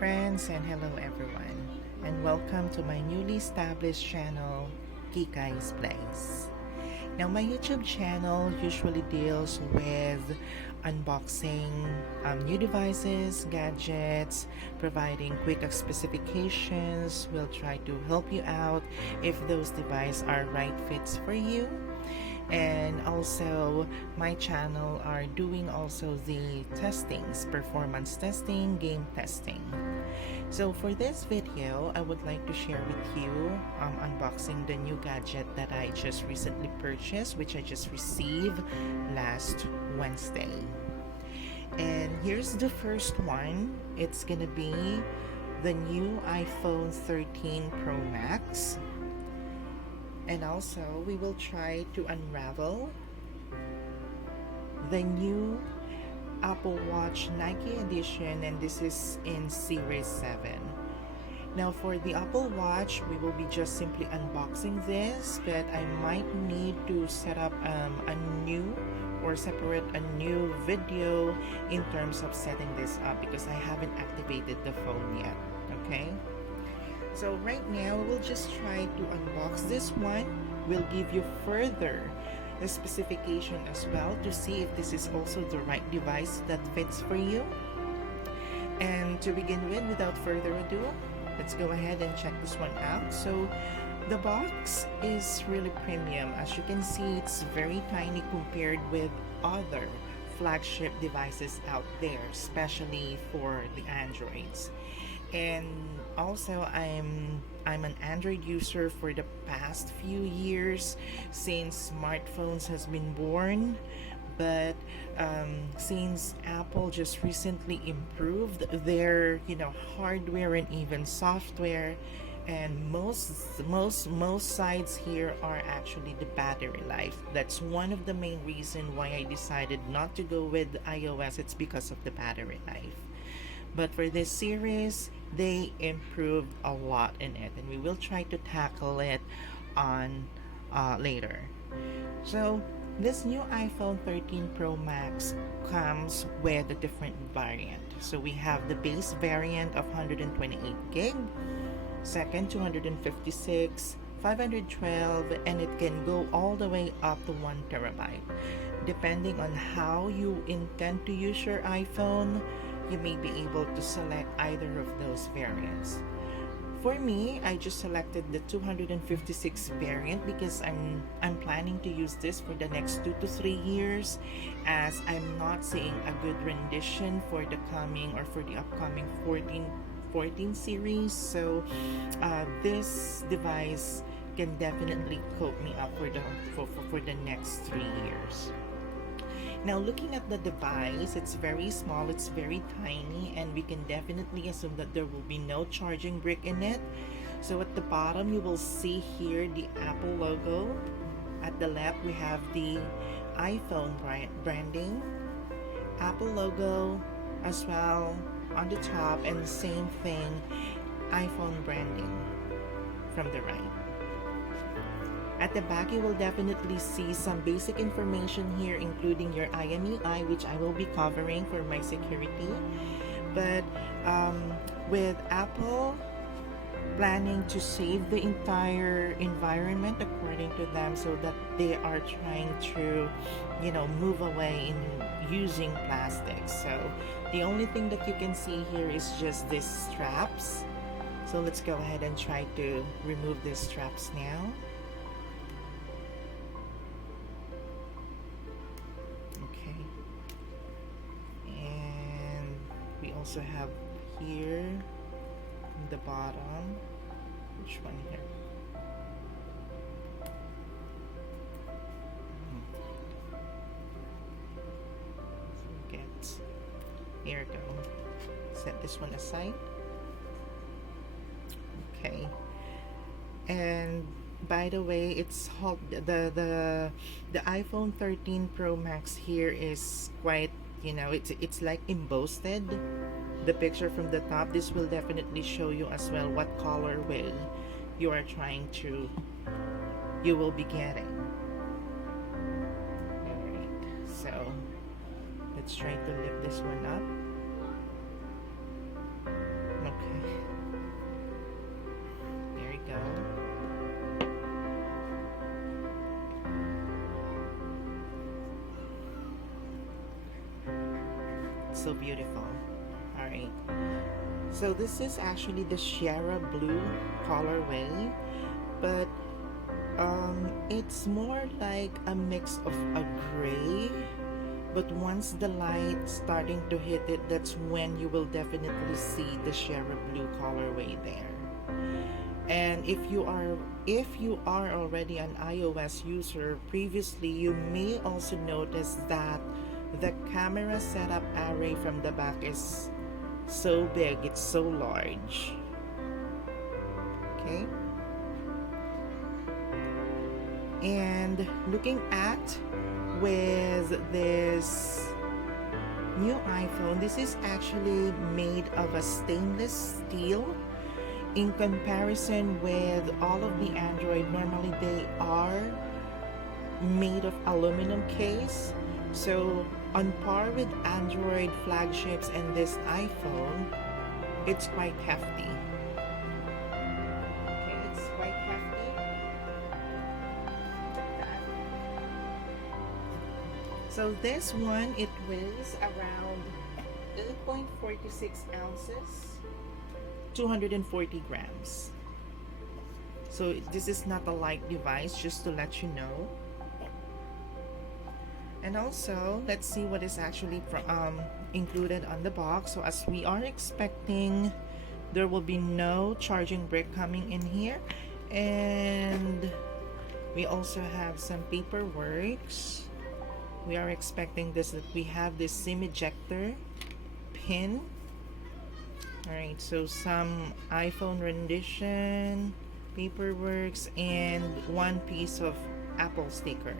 friends, and hello everyone, and welcome to my newly established channel, Kikai's Place. Now, my YouTube channel usually deals with unboxing new devices, gadgets, providing quick specifications. We'll try to help you out if those devices are right fits for you. And also my channel are doing also the testings, performance testing, game testing. So for this video, I would like to share with you unboxing the new gadget that I just recently purchased, which I just received last Wednesday. And here's the first one. It's gonna be the new iPhone 13 Pro Max. And also, we will try to unravel the new Apple Watch Nike edition, and this is in Series 7. Now for the Apple Watch, we will be just simply unboxing this, but I might need to set up a new or separate a new video in terms of setting this up because I haven't activated the phone yet, okay? So right now, we'll just try to unbox this one. We'll give you further specification as well to see if this is also the right device that fits for you. And to begin with, without further ado, let's go ahead and check this one out. So the box is really premium. As you can see, it's very tiny compared with other flagship devices out there, especially for the Androids. And also I'm an Android user for the past few years since smartphones has been born, but since Apple just recently improved their hardware and even software, and most sides here are actually the battery life. That's one of the main reasons why I decided not to go with iOS. It's because of the battery life. But for this series, they improved a lot in it, and we will try to tackle it on later. So this new iPhone 13 Pro Max comes with a different variant. So we have the base variant of 128 gig, second 256, 512, and it can go all the way up to 1 terabyte. Depending on how you intend to use your iPhone, you may be able to select either of those variants. For me, I just selected the 256 variant because I'm planning to use this for the next 2 to 3 years, as I'm not seeing a good rendition for the upcoming 14 series. So this device can definitely cope me up for the next 3 years. Now, looking at the device, it's very small, it's very tiny, and we can definitely assume that there will be no charging brick in it. So at the bottom, you will see here the Apple logo. At the left, we have the iPhone branding, Apple logo as well on the top, and same thing, iPhone branding from the right. At the back, you will definitely see some basic information here, including your IMEI, which I will be covering for my security. But with Apple planning to save the entire environment, according to them, so that they are trying to, move away in using plastics. So the only thing that you can see here is just these straps. So let's go ahead and try to remove these straps now. We also have here in the bottom, which one here? Here we go. Set this one aside. Okay. And by the way, it's the iPhone 13 Pro Max here is quite, it's like embossed. The picture from the top, this will definitely show you as well what colorway you will be getting. Alright, so let's try to lift this one up. So beautiful. All right. So this is actually the Sierra Blue colorway, but it's more like a mix of a gray, but once the light starting to hit it, that's when you will definitely see the Sierra Blue colorway there. And if you are already an iOS user previously, you may also notice that the camera setup array from the back is so big, it's so large. Okay. And looking at with this new iPhone, this is actually made of a stainless steel. In comparison with all of the Android, normally they are made of aluminum case. So on par with Android flagships and this iPhone, it's quite hefty. Okay, it's quite hefty. So this one, it weighs around 8.46 ounces, 240 grams. So this is not a light device, just to let you know. And also, let's see what is actually included on the box. So as we are expecting, there will be no charging brick coming in here. And we also have some paperworks. We are expecting this, that we have this SIM ejector pin. Alright, so some iPhone rendition, paperworks, and one piece of Apple sticker.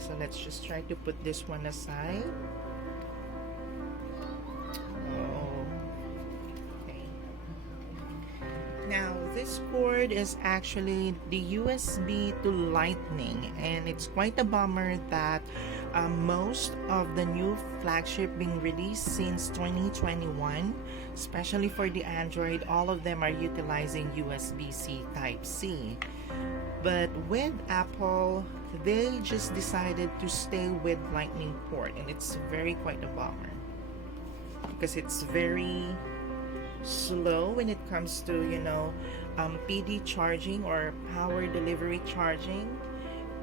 So let's just try to put this one aside. Okay. Now this cord is actually the USB to Lightning, and it's quite a bummer that most of the new flagship being released since 2021, especially for the Android, all of them are utilizing USB-C Type-C. But with Apple, they just decided to stay with Lightning port, and it's quite a bummer because it's very slow when it comes to PD charging or power delivery charging.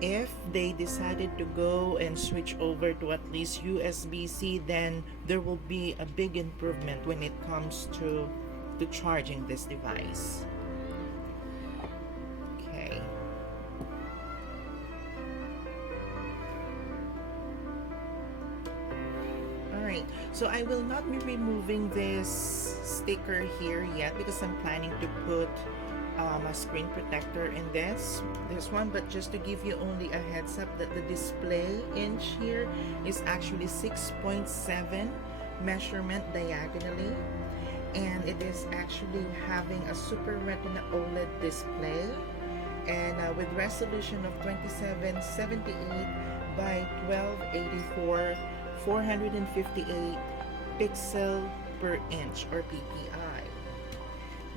If they decided to go and switch over to at least USB-C, then there will be a big improvement when it comes to charging this device. Okay. Alright, so I will not be removing this sticker here yet because I'm planning to put a screen protector in this one, but just to give you only a heads up that the display inch here is actually 6.7 measurement diagonally, and it is actually having a Super Retina OLED display, and with resolution of 2778 by 1284, 458 pixel per inch or ppi.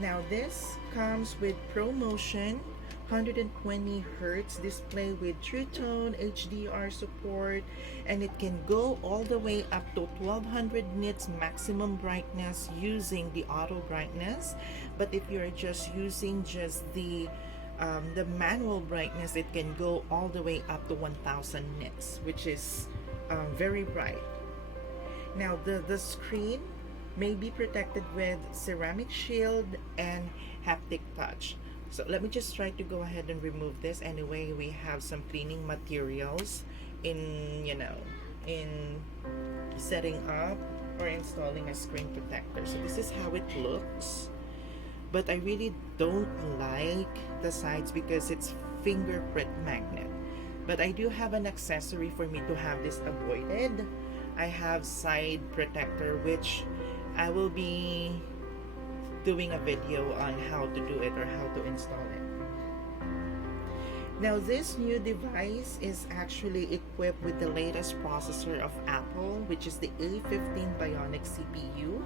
Now this comes with ProMotion 120 Hz display with True Tone HDR support, and it can go all the way up to 1200 nits maximum brightness using the auto brightness. But if you're just using the manual brightness, it can go all the way up to 1000 nits, which is very bright. Now the screen may be protected with ceramic shield and haptic touch. So let me just try to go ahead and remove this. Anyway, we have some cleaning materials in setting up or installing a screen protector. So this is how it looks, but I really don't like the sides because it's fingerprint magnet. But I do have an accessory for me to have this avoided. I have side protector, which I will be doing a video on how to do it or how to install it. Now this new device is actually equipped with the latest processor of Apple, which is the A15 Bionic CPU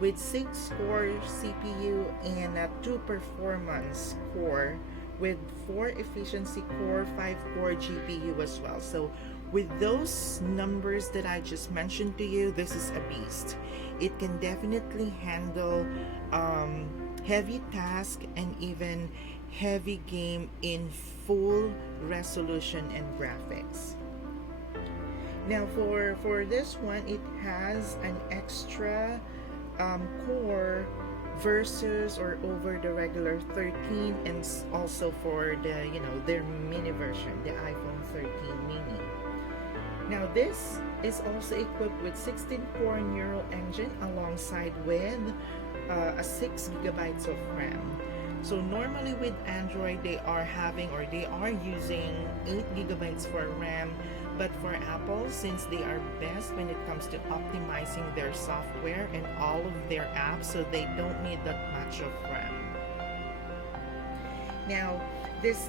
with 6-core CPU and a 2 performance core with 4 efficiency core, 5-core GPU as well. So With those numbers that I just mentioned to you, this is a beast. It can definitely handle heavy task and even heavy game in full resolution and graphics. Now for this one, it has an extra core versus or over the regular 13, and also for the their mini version, the iPhone 13 mini. Now this is also equipped with 16 core neural engine alongside with a 6 gigabytes of RAM. So normally with Android they are having or they are using 8 gigabytes for RAM, but for Apple, since they are best when it comes to optimizing their software and all of their apps, so they don't need that much of RAM. Now, this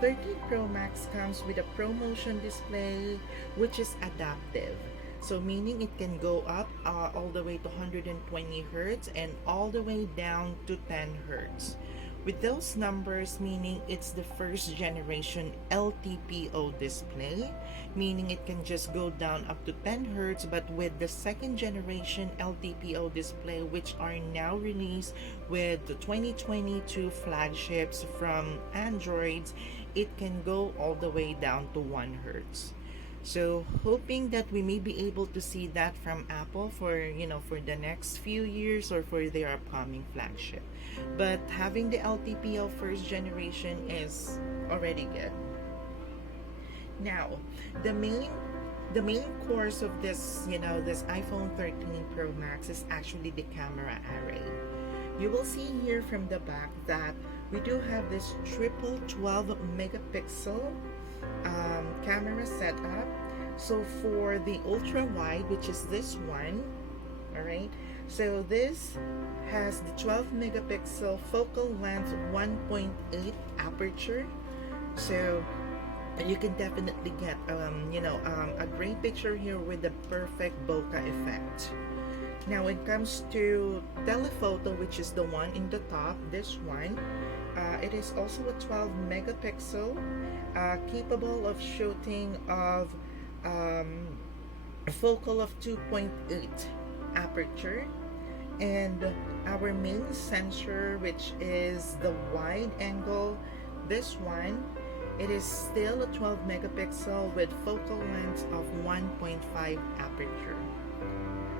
13 Pro Max comes with a ProMotion display, which is adaptive. So meaning it can go up all the way to 120 Hertz and all the way down to 10 Hertz. With those numbers, meaning it's the first generation LTPO display, meaning it can just go down up to 10 Hertz, but with the second generation LTPO display, which are now released with the 2022 flagships from Androids, it can go all the way down to 1 Hertz. So hoping that we may be able to see that from Apple for for the next few years or for their upcoming flagship. But having the LTPO first generation is already good. Now, the main course of this, this iPhone 13 Pro Max is actually the camera array. You will see here from the back that we do have this triple 12 megapixel camera setup. So for the ultra wide, which is this one, all right, so this has the 12 megapixel focal length 1.8 aperture, so you can definitely get a great picture here with the perfect bokeh effect. Now when it comes to telephoto, which is the one in the top, this one, it is also a 12 megapixel, capable of shooting of a focal of 2.8 aperture, and our main sensor, which is the wide angle, this one, it is still a 12 megapixel with focal length of 1.5 aperture.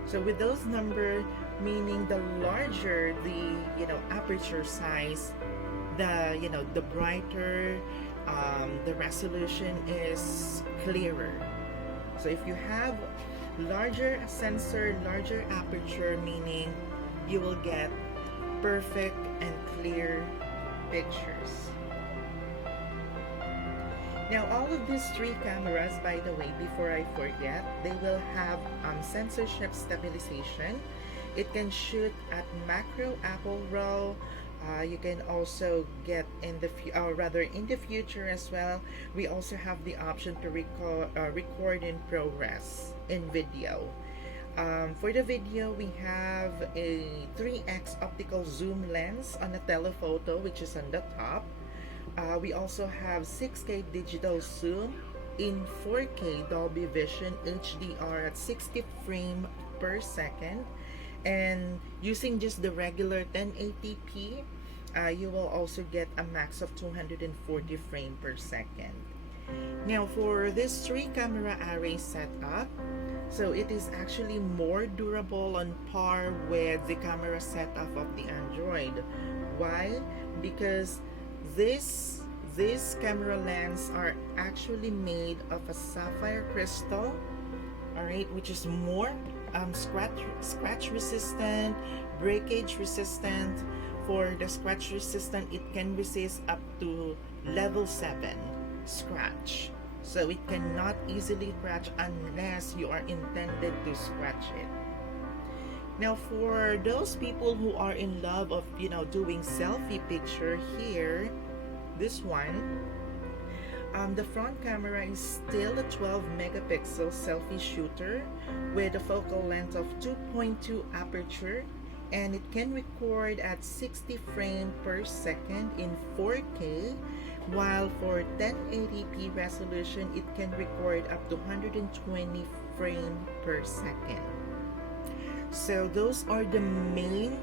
So with those numbers, meaning the larger the aperture size, the brighter the resolution is clearer. So if you have larger sensor, larger aperture, meaning you will get perfect and clear pictures. Now all of these three cameras, by the way, before I forget, they will have censorship stabilization. It can shoot at macro Apple RAW. You can also get in the future as well. We also have the option to record in ProRes in video. For the video, we have a 3x optical zoom lens on a telephoto, which is on the top. We also have 6K digital zoom in 4K Dolby Vision HDR at 60 frames per second, and using just the regular 1080p, you will also get a max of 240 frames per second. Now for this 3 camera array setup, so it is actually more durable on par with the camera setup of the Android. Why? Because these camera lens are actually made of a sapphire crystal, all right, which is more scratch resistant, breakage resistant. For the scratch resistant, it can resist up to level 7 scratch, so it cannot easily scratch unless you are intended to scratch it. Now for those people who are in love of doing selfie picture, here, this one, the front camera is still a 12 megapixel selfie shooter with a focal length of 2.2 aperture, and it can record at 60 frames per second in 4K, while for 1080p resolution it can record up to 120 frames per second. So those are the main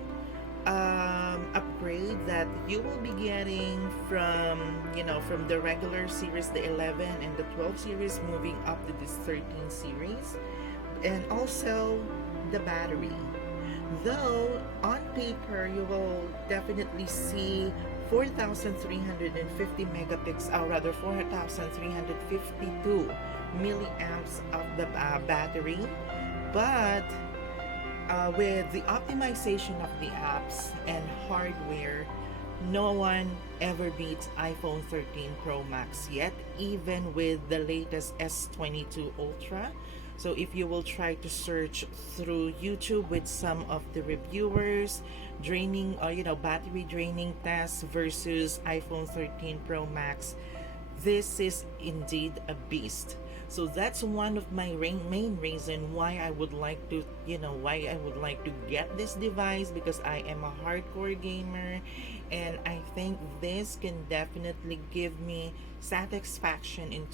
upgrade that you will be getting from, from the regular series, the 11 and the 12 series, moving up to this 13 series. And also the battery, though on paper you will definitely see 4350 megapixels, or rather 4352 milliamps of the battery, but with the optimization of the apps and hardware, no one ever beats iPhone 13 Pro Max yet, even with the latest S22 Ultra. So if you will try to search through YouTube with some of the reviewers, draining, battery draining tests versus iPhone 13 Pro Max, this is indeed a beast. So that's one of my main reason why I would like to, get this device, because I am a hardcore gamer, and I think this can definitely give me satisfaction in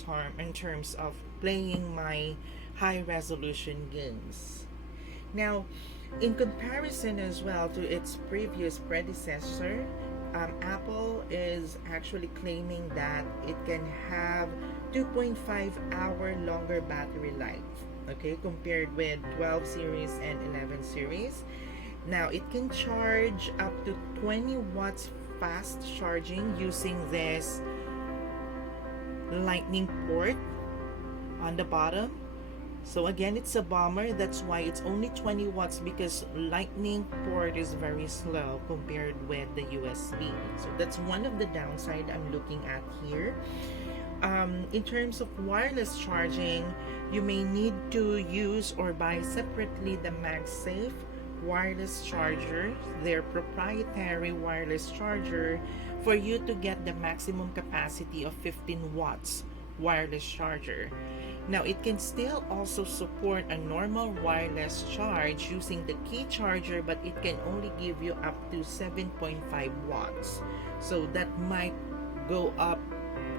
terms of playing my high resolution games. Now, in comparison as well to its previous predecessor, Apple is actually claiming that it can have 2.5-hour longer battery life, okay, compared with 12 series and 11 series. Now, it can charge up to 20 watts fast charging using this lightning port on the bottom. So again, it's a bomber. That's why it's only 20 watts, because lightning port is very slow compared with the USB. So that's one of the downside I'm looking at here. In terms of wireless charging, you may need to use or buy separately the MagSafe wireless charger, their proprietary wireless charger, for you to get the maximum capacity of 15 watts wireless charger. Now, it can still also support a normal wireless charge using the key charger, but it can only give you up to 7.5 watts. So that might go up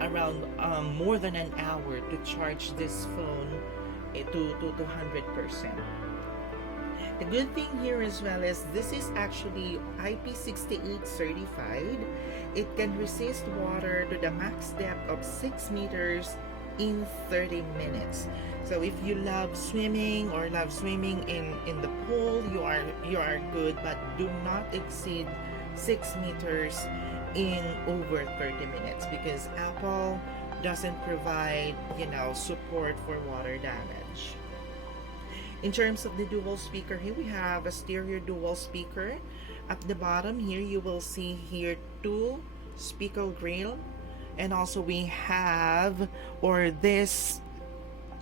around more than an hour to charge this phone to 100%. The good thing here as well is this is actually IP68 certified. It can resist water to the max depth of 6 meters in 30 minutes. So if you love swimming or love swimming in the pool, you are good, but do not exceed 6 meters in over 30 minutes, because Apple doesn't provide, support for water damage. In terms of the dual speaker, here we have a stereo dual speaker. At the bottom here, you will see here 2 speaker grill, and also we have, or this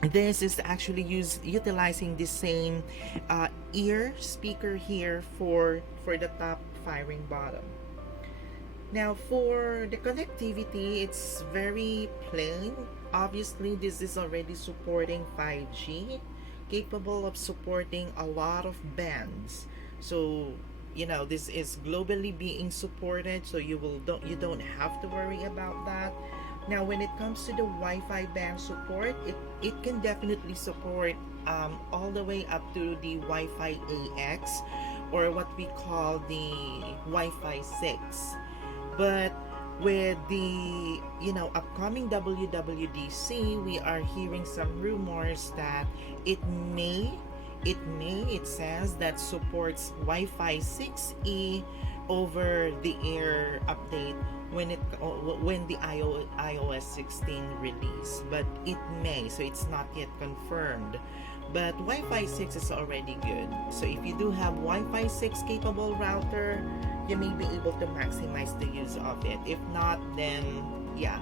is actually utilizing the same ear speaker here for the top firing bottom. Now, for the connectivity, it's very plain. Obviously, this is already supporting 5G, capable of supporting a lot of bands. So, this is globally being supported, so you don't have to worry about that. Now, when it comes to the Wi-Fi band support, it can definitely support all the way up to the Wi-Fi AX, or what we call the Wi-Fi 6. But with the upcoming WWDC, we are hearing some rumors that it says that supports Wi-Fi 6E over the air update when the iOS 16 release, but it may, so it's not yet confirmed. But Wi-Fi 6 is already good. So if you do have Wi-Fi 6 capable router, you may be able to maximize the use of it. If not, then yeah,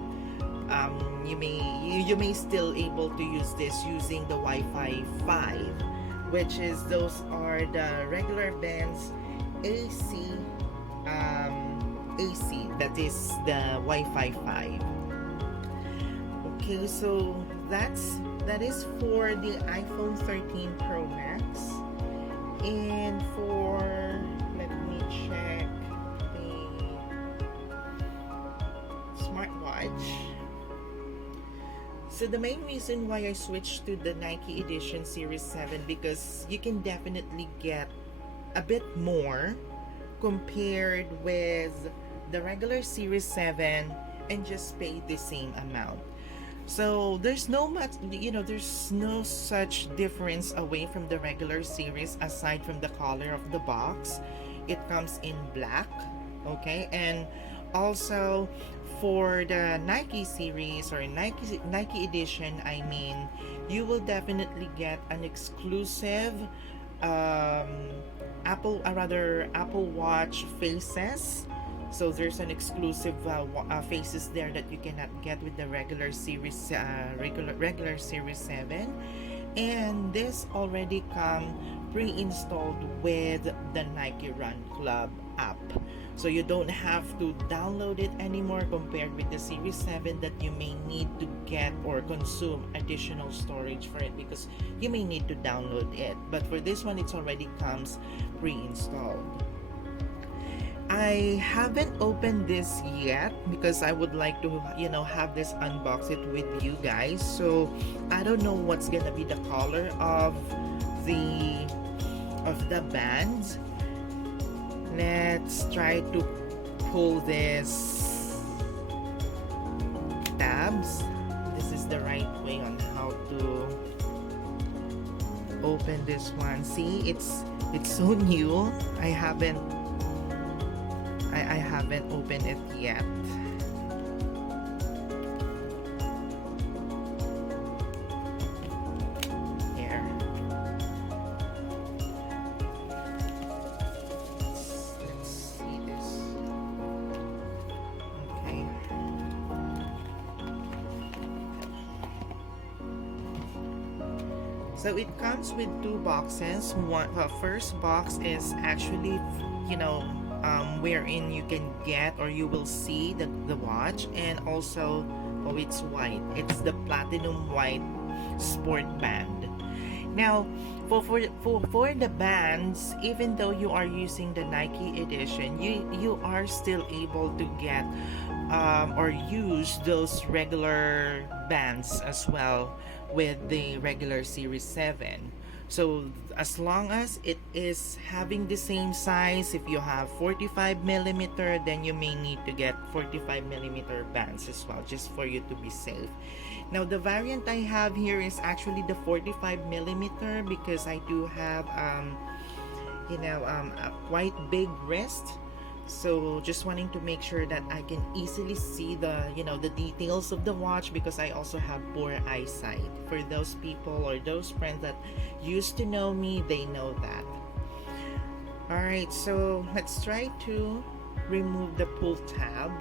you may still able to use this using the Wi-Fi 5, which is, those are the regular bands AC, that is the Wi-Fi 5. Okay, so that is for the iPhone 13 Pro Max. And for, Watch. So the main reason why I switched to the Nike Edition Series 7, because you can definitely get a bit more compared with the regular Series 7 and just pay the same amount. So there's no much, there's no such difference away from the regular series aside from the color of the box. It comes in black, okay? And also for the Nike series or Nike edition, I mean, you will definitely get an exclusive Apple Watch faces. So there's an exclusive faces there that you cannot get with the regular series, regular series 7, and this already come pre-installed with the Nike Run Club app. So you don't have to download it anymore compared with the Series 7 that you may need to get or consume additional storage for it because you may need to download it. But for this one, it already comes pre-installed. I haven't opened this yet because I would like to, have this unbox it with you guys. So I don't know what's gonna be the color of the bands. Let's try to pull this tabs. This is the right way on how to open this one. See, it's so new. I haven't opened it yet. Here. Let's see this. Okay. So it comes with two boxes. First box is actually, wherein you can get or you will see the watch, and also, it's white. It's the platinum white sport band. Now, for the bands, even though you are using the Nike edition, you are still able to get or use those regular bands as well with the regular Series 7. So as long as it is having the same size, if you have 45mm, then you may need to get 45mm bands as well, just for you to be safe. Now the variant I have here is actually the 45mm because I do have a quite big wrist. So just wanting to make sure that I can easily see the details of the watch, because I also have poor eyesight. For those people or those friends that used to know me, they know that. Alright, so let's try to remove the pull tab.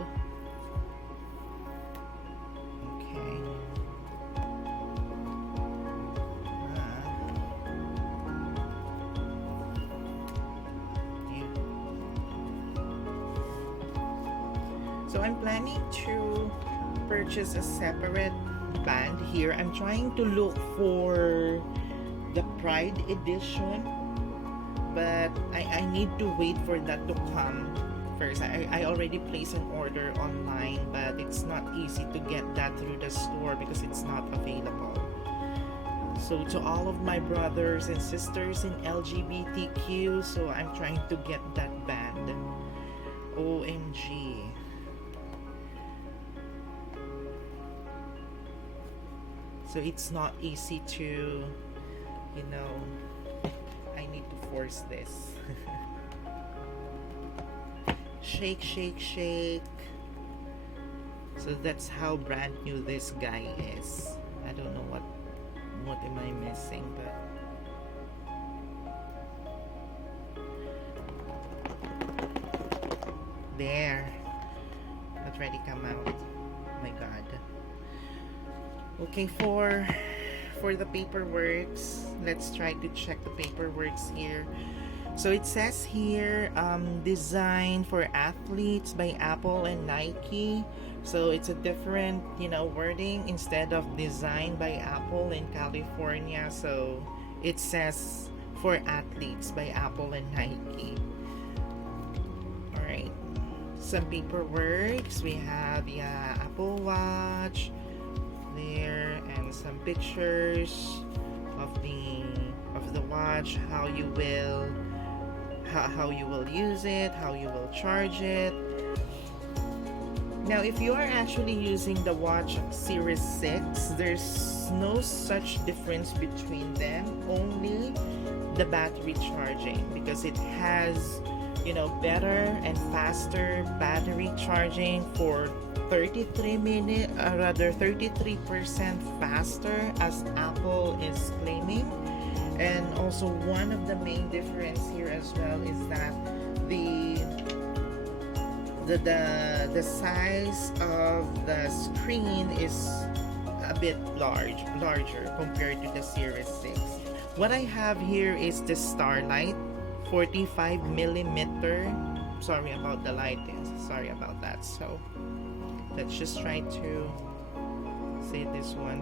Okay. So I'm planning to purchase a separate band here. I'm trying to look for the Pride edition, but I need to wait for that to come first. I already placed an order online, but it's not easy to get that through the store because it's not available. So to all of my brothers and sisters in LGBTQ, so I'm trying to get that band. OMG. So it's not easy to, I need to force this. Shake, shake, shake. So that's how brand new this guy is. I don't know what am I missing, but there. That's already come out. Oh my god. Okay, for the paperworks, let's try to check the paperworks here. So it says here, designed for athletes by Apple and Nike. So it's a different, wording. Instead of designed by Apple in California, so it says for athletes by Apple and Nike. Alright, some paperworks. We have, yeah, Apple Watch there, and some pictures of the watch, how you will use it, how you will charge it. Now, if you are actually using the watch Series 6, there's no such difference between them, only the battery charging, because it has, better and faster battery charging for 33% faster, as Apple is claiming. And also, one of the main difference here as well is that the size of the screen is a bit larger compared to the Series 6. What I have here is the Starlight 45 millimeter. Sorry about the light. Sorry about that. So let's just try to say this one.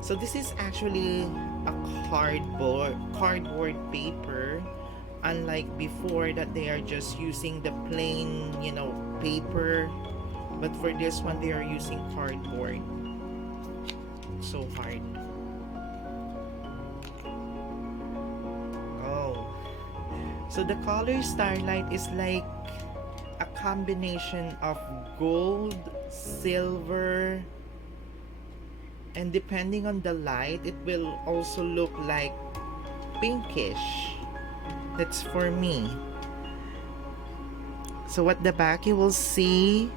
So this is actually a cardboard paper, unlike before that they are just using the plain, paper. But for this one, they are using cardboard. So hard. Oh. So the color Starlight is like a combination of gold, silver, and depending on the light, it will also look like pinkish. That's for me. So at the back, you will see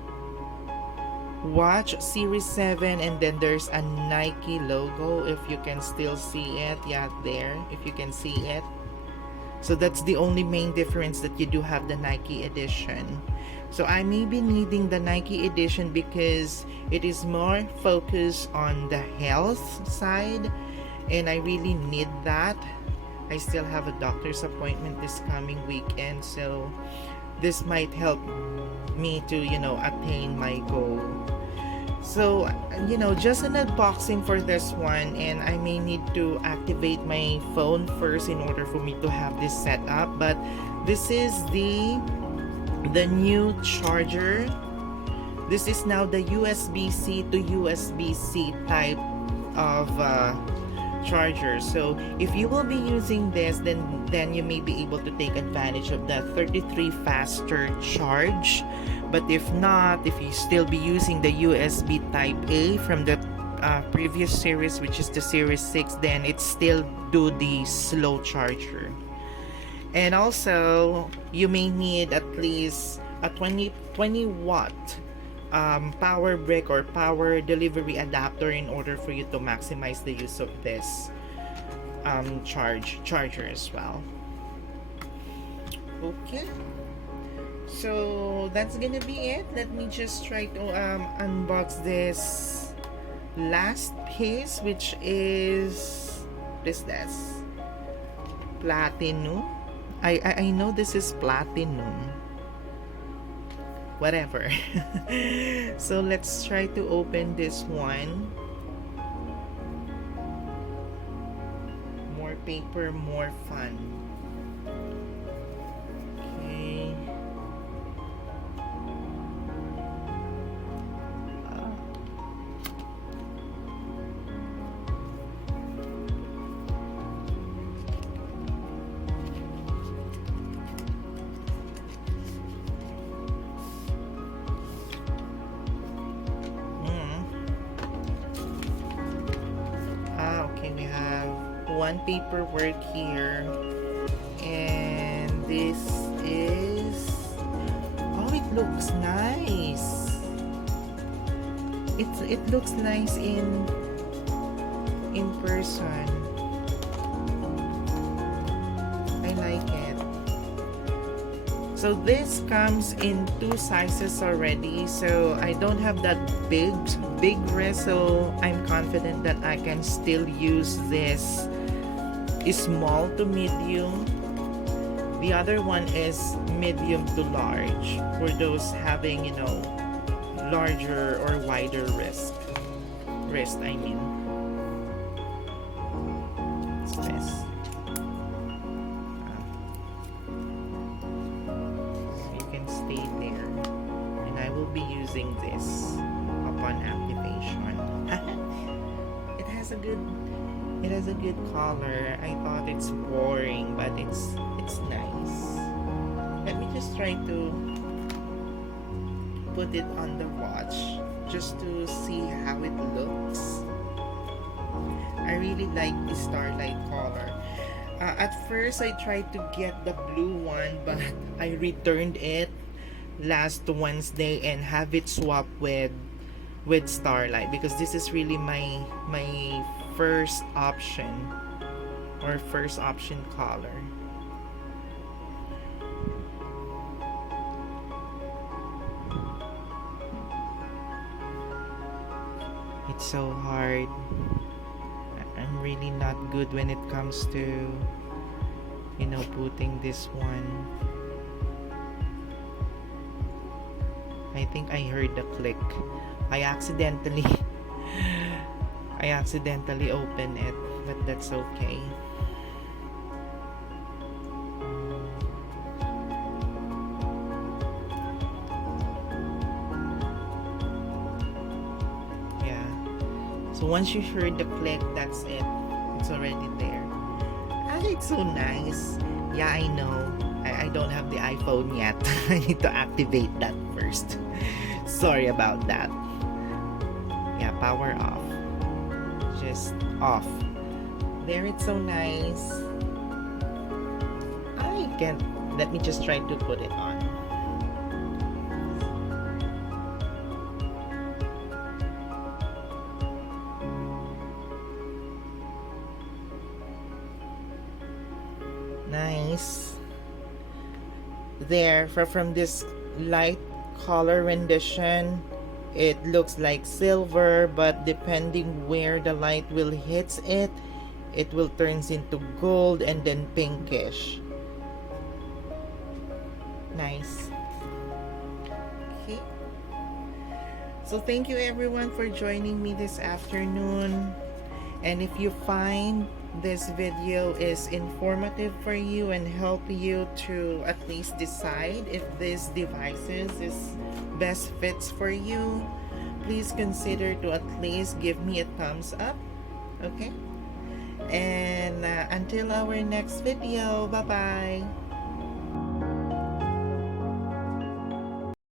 Watch Series 7, and then there's a Nike logo, if you can still see it. Yeah, there, if you can see it. So that's the only main difference, that you do have the Nike edition. So I may be needing the Nike edition because it is more focused on the health side, and I really need that. I still have a doctor's appointment this coming weekend, so this might help me to, attain my goal. So, just an unboxing for this one, and I may need to activate my phone first in order for me to have this set up. But this is the new charger. This is now the USB-C to USB-C type of charger. So if you will be using this, then you may be able to take advantage of the 33 faster charge. But if not, if you still be using the USB type A from the previous series, which is the Series 6, then it still do the slow charger. And also, you may need at least a 20 watt power brick or power delivery adapter in order for you to maximize the use of this charger as well. Okay, so that's gonna be it. Let me just try to unbox this last piece, which is this platinum. I know this is platinum, whatever. So let's try to open this one. More paper, more fun. Okay. Okay, we have one paperwork here, and this is, oh, it looks nice. It looks nice in person. I like it. So this comes in 2 sizes already, so I don't have that big wrist, so I'm confident that I can still use this small to medium. The other one is medium to large, for those having, larger or wider wrist, I mean. What's this? So you can stay there, and using this upon activation. it has a good it has a good color. I thought it's boring, but it's nice. Let me just try to put it on the watch just to see how it looks. I really like the Starlight color. At first, I tried to get the blue one, but I returned it last Wednesday and have it swapped with Starlight, because this is really my first option, or first option color. It's so hard. I'm really not good when it comes to, you know, putting this one. I think I heard the click. I accidentally opened it, but that's okay. So once you heard the click, that's it. It's already there. Ah, it's so nice. Yeah, I know. I don't have the iPhone yet. I need to activate that first. Sorry about that. Yeah, power off. Just off. There, it's so nice. I can't. Let me just try to put it on. Nice. There, from this light color rendition, it looks like silver, but depending where the light will hit it, it will turns into gold and then pinkish. Nice. Okay. So thank you everyone for joining me this afternoon. And if you find this video is informative for you and help you to at least decide if these devices is best fits for you, please consider to at least give me a thumbs up. Okay, and until our next video, bye bye.